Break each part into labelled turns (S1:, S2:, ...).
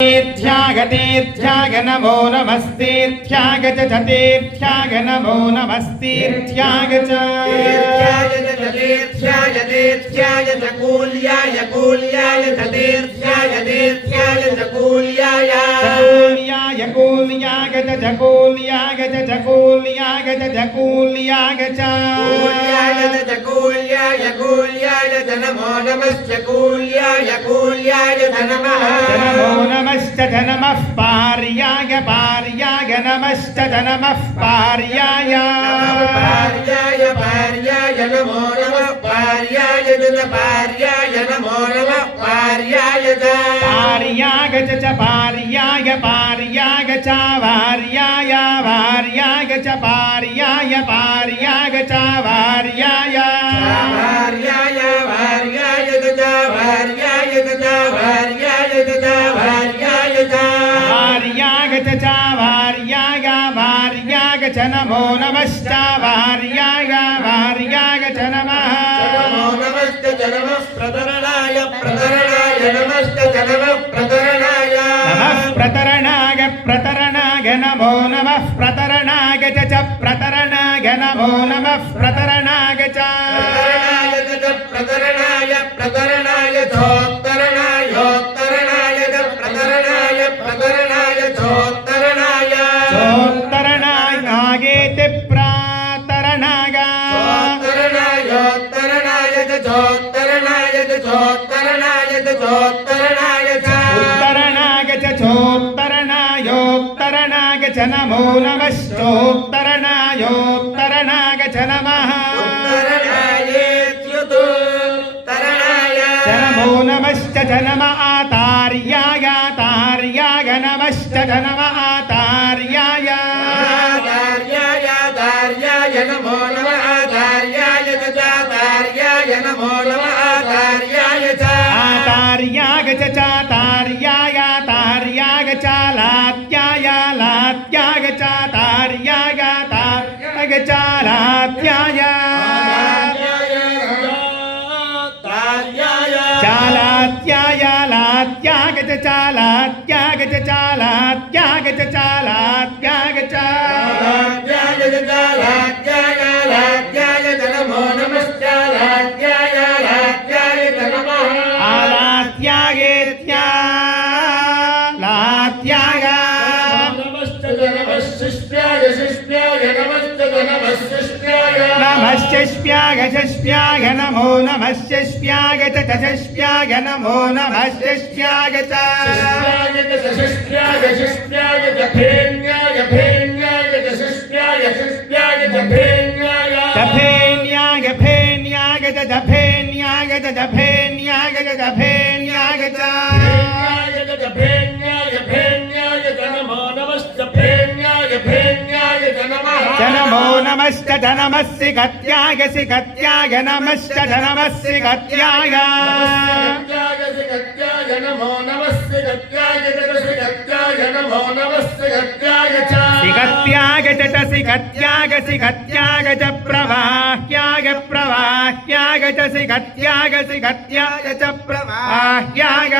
S1: तीर्थ्यागतीर्थ्याग नमो नमस्तीर्थ्याग च च तीर्थ्याग नमो नमस्तीर्थ्याग च
S2: तीर्थ्याय च कूल्याय कूल्याय च तीर्थ्याय तीर्थ्याय च कूल्याय
S1: चकूल्याय कूल्याग च चकूल्याग च चकूल्याग च चकूल्याग च
S2: कूल्याय च कूल्याय। कूल्याय च नमो नमश्च कूल्याय कूल्याय च नमः
S1: च नमो नमश्च च नमः पार्याय पार्याय नमश्च च नमः पार्याय
S2: पार्याय पार्याय नमो नमः पार्याय च पार्याय नमो नमः पार्याय च
S1: पार्याग च च पार्याय पार्याग च वार्याय वार्याग च पार्याय पार्याग च वार्याय नमश्च वार्याग वार्याग च नमः
S2: नमो नमस्ते च नमः प्रतरणाय प्रतरणाय नमस्ते च नमः प्रतरणाय
S1: नमः प्रतरणाग प्रतरणाग नमो नमः प्रतरणाग च च प्रतरणाग नमो नमः प्रतरणाग च
S2: प्रतरणाय च प्रतरणाय प्रतरणाय
S1: చోత్తరణాయత చోత్తరణాయత
S2: చోత్తరణాయత ఉత్తరణాగత
S1: చోత్తరణాయోత్తరణాగచ నమో నమశ్చోత్తరణాయోత్తరణాగచ నమః నమో నమశ్చ నమ ఆతార్యాయ తార్యాయ నమశ్చ
S2: నమ ఆతార్యాయ తార్యాయ తార్యాయ నమో నమ चाचार्याय नमो नमः आचार्याय च
S1: आतार्याग च चातार्याय तार्याग चालात्याय लात्याग चातार्याग तार्याग चालात्याय चालात्याय लात्याग च चालात्याग च चालात्याग च चालात्याग च आलात्यागेत्या नमश्चष्प्याग शष्प्याग नमो नमश्चष्प्याग च च शष्प्याग नमो नमश्चष्प्याग च जफेन्याग फेन्याग च నమో నమశ్చ నమస్సి గత్యాగసి గత్యాగ నమశ్చ నమస్సి గత్యాగ నమో నమస్సి గత్యాగ నమో
S2: నమస్సి గత్యాగ गत्याय जगदसि गत्याय नमो नमस्ते गत्याय च
S1: सि गत्याग च च सि गत्याग सि गत्याग च प्रवाह्याग प्रवाह्याग च सि गत्याग सि गत्याग च प्रवाह्याग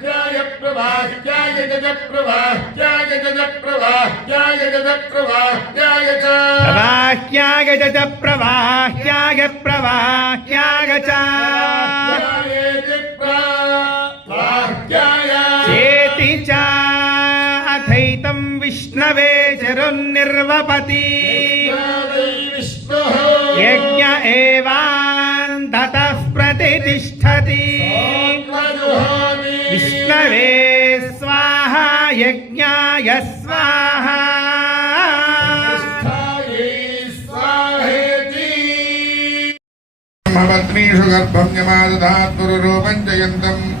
S2: प्रवाह्याय प्रवाह्याय जग प्रवाह्याय जग प्रवाह्याय जग प्रवाह्याय च
S1: प्रवाह्याग च च प्रवाह्याग प्रवाह्याग च
S2: प्रवाह्याय
S1: चेति च प्रणीतं विष्णवे चरुन्निर्वपति। यज्ञ एवान्धतः प्रतिष्ठति। विष्णवे स्वाहा, यज्ञाय स्वाहा।
S3: पत्नीषु गर्भं
S1: यमादधात्
S3: गुरुरूपं जयन्तम्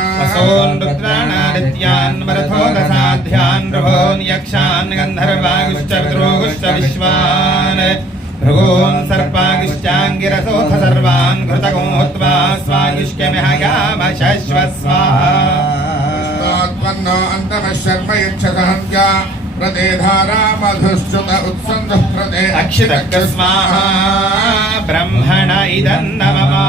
S1: असोन् रुद्राणादित्यान् वरथोदसाध्यान् प्रभोन् यक्षान् भृगोन् सर्पागिश्चाङ्गिरसोऽथ सर्वान् घृतगो हुत्वा स्वागिष्क्यमिहयामशश्व
S3: स्वाहात्मन्नो अन्तमः शर्म प्रदे धारा मधुश्च्युत
S1: ब्रह्मण इदन्नममा